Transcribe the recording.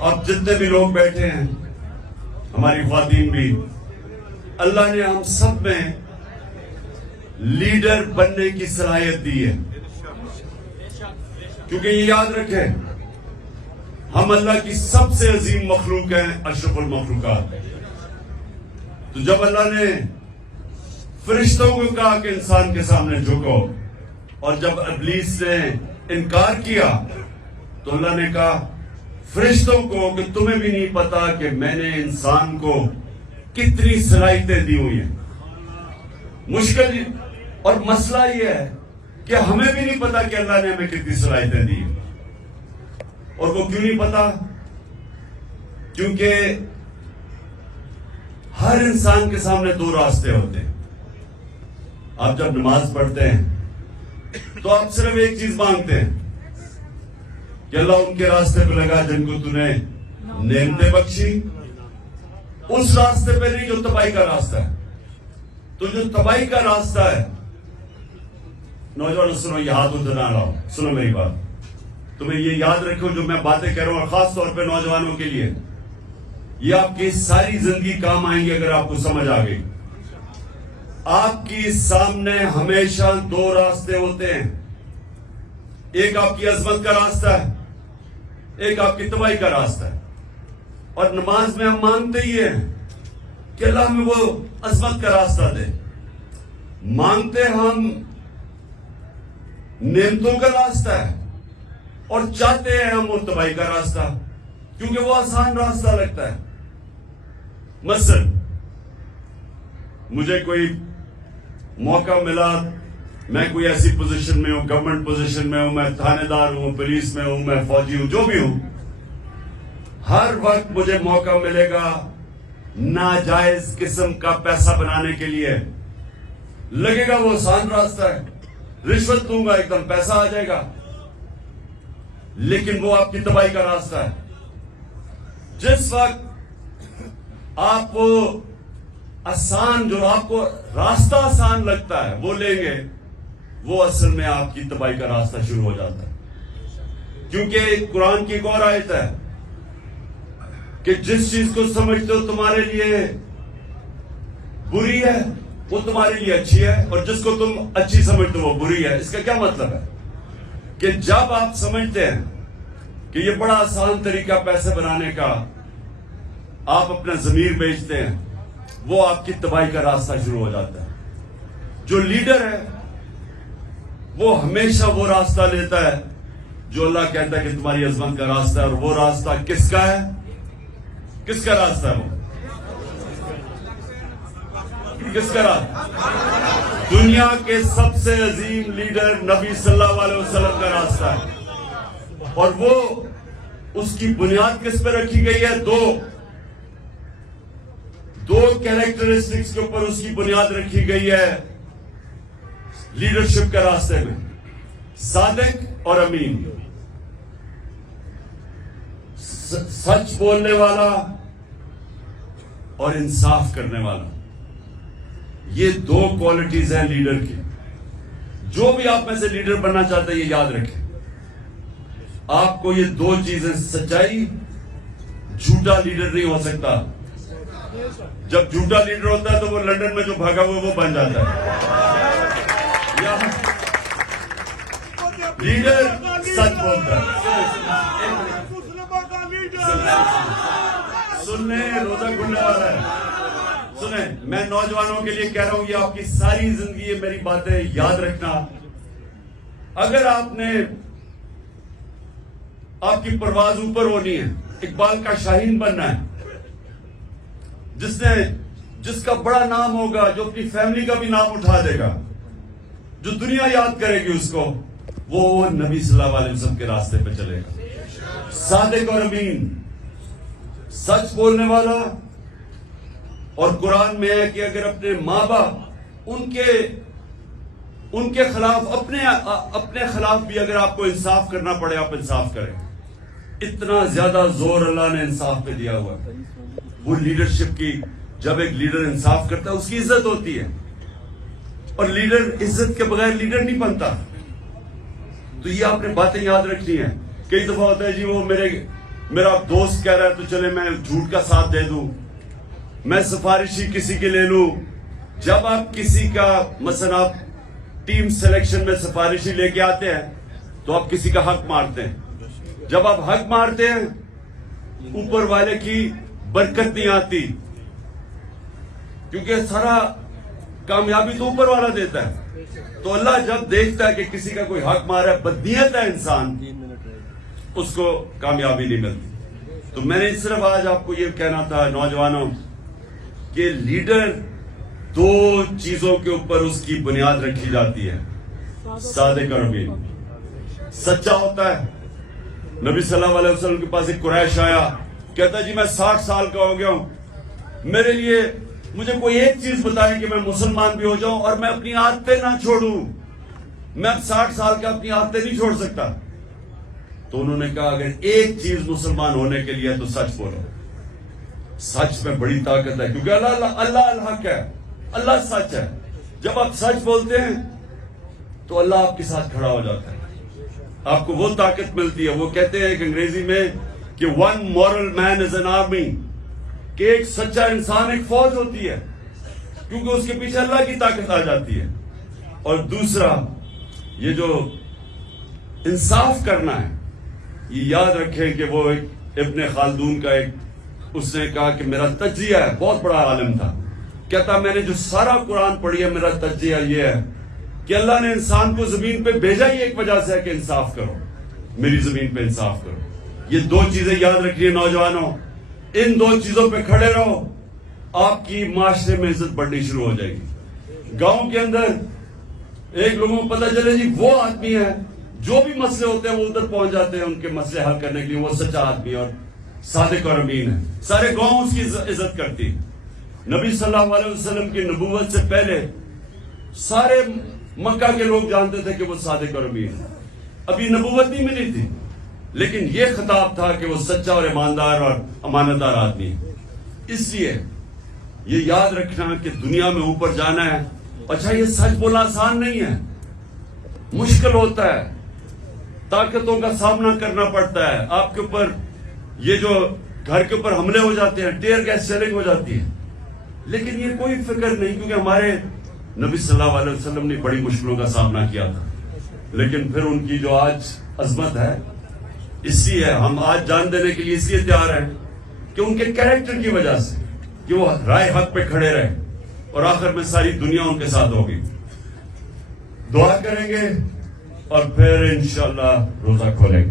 اب جتنے بھی لوگ بیٹھے ہیں، ہماری خواتین بھی، اللہ نے ہم سب میں لیڈر بننے کی صلاحیت دی ہے. کیونکہ یہ یاد رکھیں، ہم اللہ کی سب سے عظیم مخلوق ہیں، اشرف المخلوقات. تو جب اللہ نے فرشتوں کو کہا کہ انسان کے سامنے جھکو، اور جب ابلیس نے انکار کیا تو اللہ نے کہا فرشتوں کو کہ تمہیں بھی نہیں پتا کہ میں نے انسان کو کتنی صلاحیتیں دی ہوئی ہیں. مشکل اور مسئلہ یہ ہے کہ ہمیں بھی نہیں پتا کہ اللہ نے ہمیں کتنی صلاحیتیں دی ہیں. اور وہ کیوں نہیں پتا؟ کیونکہ ہر انسان کے سامنے دو راستے ہوتے ہیں. آپ جب نماز پڑھتے ہیں تو آپ صرف ایک چیز مانگتے ہیں کہ اللہ ان کے راستے پہ لگا جن کو تو نے نعمتیں بخشی. اس راستے پہ نہیں جو تباہی کا راستہ ہے. تو جو تباہی کا راستہ ہے، نوجوانوں سنو، یہ ہاتھ ادھر نہ لاؤ، سنو میری بات. تمہیں یہ یاد رکھو جو میں باتیں کہہ رہا ہوں، اور خاص طور پہ نوجوانوں کے لیے، یہ آپ کی ساری زندگی کام آئیں گے اگر آپ کو سمجھ آ گئی. آپ کی سامنے ہمیشہ دو راستے ہوتے ہیں. ایک آپ کی عظمت کا راستہ ہے، ایک آپ کی تباہی کا راستہ ہے. اور نماز میں ہم مانگتے ہی ہیں کہ اللہ ہمیں وہ عظمت کا راستہ دے. مانگتے ہم نعمتوں کا راستہ ہے، اور چاہتے ہیں ہم وہ تباہی کا راستہ، کیونکہ وہ آسان راستہ لگتا ہے. مثلا مجھے کوئی موقع ملا، میں کوئی ایسی پوزیشن میں ہوں، گورنمنٹ پوزیشن میں ہوں، میں تھانے دار ہوں، پولیس میں ہوں، میں فوجی ہوں، جو بھی ہوں، ہر وقت مجھے موقع ملے گا ناجائز قسم کا پیسہ بنانے کے لیے. لگے گا وہ آسان راستہ ہے، رشوت دوں گا ایک دم پیسہ آ جائے گا. لیکن وہ آپ کی تباہی کا راستہ ہے. جس وقت آپ وہ آسان، جو آپ کو راستہ آسان لگتا ہے وہ لیں گے، وہ اصل میں آپ کی تباہی کا راستہ شروع ہو جاتا ہے. کیونکہ قرآن کی ایک اور آیت ہے کہ جس چیز کو سمجھتے ہو تمہارے لیے بری ہے وہ تمہارے لیے اچھی ہے، اور جس کو تم اچھی سمجھتے ہو وہ بری ہے. اس کا کیا مطلب ہے؟ کہ جب آپ سمجھتے ہیں کہ یہ بڑا آسان طریقہ پیسے بنانے کا، آپ اپنا ضمیر بیچتے ہیں، وہ آپ کی تباہی کا راستہ شروع ہو جاتا ہے. جو لیڈر ہے وہ ہمیشہ وہ راستہ لیتا ہے جو اللہ کہتا ہے کہ تمہاری عظمت کا راستہ ہے. اور وہ راستہ کس کا ہے؟ کس کا راستہ ہے؟ وہ کس کا راستہ؟ دنیا کے سب سے عظیم لیڈر نبی صلی اللہ علیہ وسلم کا راستہ ہے. اور وہ اس کی بنیاد کس پہ رکھی گئی ہے؟ دو کیریکٹرسٹکس کے اوپر اس کی بنیاد رکھی گئی ہے لیڈرشپ کے راستے میں: صادق اور امین. سچ بولنے والا اور انصاف کرنے والا. یہ دو کوالٹیز ہیں لیڈر کی. جو بھی آپ میں سے لیڈر بننا چاہتے ہیں یہ یاد رکھیں، آپ کو یہ دو چیزیں، سچائی، جھوٹا لیڈر نہیں ہو سکتا. جب جھوٹا لیڈر ہوتا ہے تو وہ لندن میں جو بھاگا ہوا وہ بن جاتا ہے. لیڈر سچ بولتا ہے. سننے روزہ کھلنے والا ہے. سنیں، میں نوجوانوں کے لیے کہہ رہا ہوں، یہ آپ کی ساری زندگی یہ میری باتیں یاد رکھنا. اگر آپ کی پرواز اوپر ہونی ہے، اقبال کا شاہین بننا ہے، جس کا بڑا نام ہوگا، جو اپنی فیملی کا بھی نام اٹھا دے گا، جو دنیا یاد کرے گی اس کو، وہ نبی صلی اللہ علیہ وسلم کے راستے پہ چلے گا. صادق اور امین، سچ بولنے والا. اور قرآن میں ہے کہ اگر اپنے ماں باپ ان کے خلاف، اپنے خلاف بھی اگر آپ کو انصاف کرنا پڑے، آپ انصاف کریں. اتنا زیادہ زور اللہ نے انصاف پہ دیا ہوا ہے. وہ لیڈرشپ کی، جب ایک لیڈر انصاف کرتا ہے اس کی عزت ہوتی ہے. اور لیڈر عزت کے بغیر لیڈر نہیں بنتا. تو یہ آپ نے باتیں یاد رکھنی ہیں. کئی دفعہ ہوتا ہے جی وہ میرا دوست کہہ رہا ہے تو چلے میں جھوٹ کا ساتھ دے دوں، میں سفارشی کسی کے لے لوں. جب آپ کسی کا مثلا آپ ٹیم سلیکشن میں سفارشی لے کے آتے ہیں تو آپ کسی کا حق مارتے ہیں. جب آپ حق مارتے ہیں اوپر والے کی برکت نہیں آتی، کیونکہ سارا کامیابی تو اوپر والا دیتا ہے. تو اللہ جب دیکھتا ہے کہ کسی کا کوئی حق مارا ہے، بدنیت ہے انسان، اس کو کامیابی نہیں ملتی. تو میں نے صرف آج آپ کو یہ کہنا تھا نوجوانوں کہ لیڈر دو چیزوں کے اوپر اس کی بنیاد رکھی جاتی ہے. صادق اور امین، سچا ہوتا ہے. نبی صلی اللہ علیہ وسلم کے پاس ایک قریش آیا، کہتا جی میں 60 سال کا ہو گیا ہوں، میرے لیے مجھے کوئی ایک چیز بتائیں کہ میں مسلمان بھی ہو جاؤں اور میں اپنی عادتیں نہ چھوڑوں. میں اب 60 سال کا اپنی عادتیں نہیں چھوڑ سکتا. تو انہوں نے کہا اگر ایک چیز مسلمان ہونے کے لیے تو سچ بولو. سچ میں بڑی طاقت ہے، کیونکہ اللہ الحق ہے، اللہ سچ ہے. جب آپ سچ بولتے ہیں تو اللہ آپ کے ساتھ کھڑا ہو جاتا ہے، آپ کو وہ طاقت ملتی ہے. وہ کہتے ہیں کہ انگریزی میں کہ one moral man is an army, کہ ایک سچا انسان ایک فوج ہوتی ہے، کیونکہ اس کے پیچھے اللہ کی طاقت آ جاتی ہے. اور دوسرا یہ جو انصاف کرنا ہے، یہ یاد رکھیں کہ وہ ایک ابن خلدون کا اس نے کہا کہ میرا تجزیہ ہے، بہت بڑا عالم تھا، کہتا میں نے جو سارا قرآن پڑھی ہے میرا تجزیہ یہ ہے کہ اللہ نے انسان کو زمین پہ بھیجا ہی ایک وجہ سے ہے کہ انصاف کرو، میری زمین پہ انصاف کرو. یہ دو چیزیں یاد رکھیے نوجوانوں، ان دو چیزوں پہ کھڑے رہو، آپ کی معاشرے میں عزت بڑھنی شروع ہو جائے گی. گاؤں کے اندر ایک لوگوں کو پتہ چلے جی وہ آدمی ہے، جو بھی مسئلے ہوتے ہیں وہ ادھر پہنچ جاتے ہیں ان کے مسئلے حل کرنے کے لیے، وہ سچا آدمی اور صادق اور امین ہے. سارے گاؤں اس کی عزت کرتی. نبی صلی اللہ علیہ وسلم کی نبوت سے پہلے سارے مکہ کے لوگ جانتے تھے کہ وہ صادق اور امین ہے. ابھی نبوت نہیں ملی تھی، لیکن یہ خطاب تھا کہ وہ سچا اور ایماندار اور امانت دار آدمی ہے. اس لیے یہ یاد رکھنا کہ دنیا میں اوپر جانا ہے. اچھا یہ سچ بولنا آسان نہیں ہے، مشکل ہوتا ہے، طاقتوں کا سامنا کرنا پڑتا ہے. آپ کے اوپر یہ جو گھر کے اوپر حملے ہو جاتے ہیں، ٹیئر گیس سیلنگ ہو جاتی ہے، لیکن یہ کوئی فکر نہیں، کیونکہ ہمارے نبی صلی اللہ علیہ وسلم نے بڑی مشکلوں کا سامنا کیا تھا. لیکن پھر ان کی جو آج عظمت ہے، اس لیے ہم آج جان دینے کے لیے اس لیے تیار ہیں کہ ان کے کیریکٹر کی وجہ سے کہ وہ رائے حق پہ کھڑے رہے اور آخر میں ساری دنیا ان کے ساتھ ہوگی. دعا کریں گے اور پھر انشاءاللہ روزہ کھولیں گے.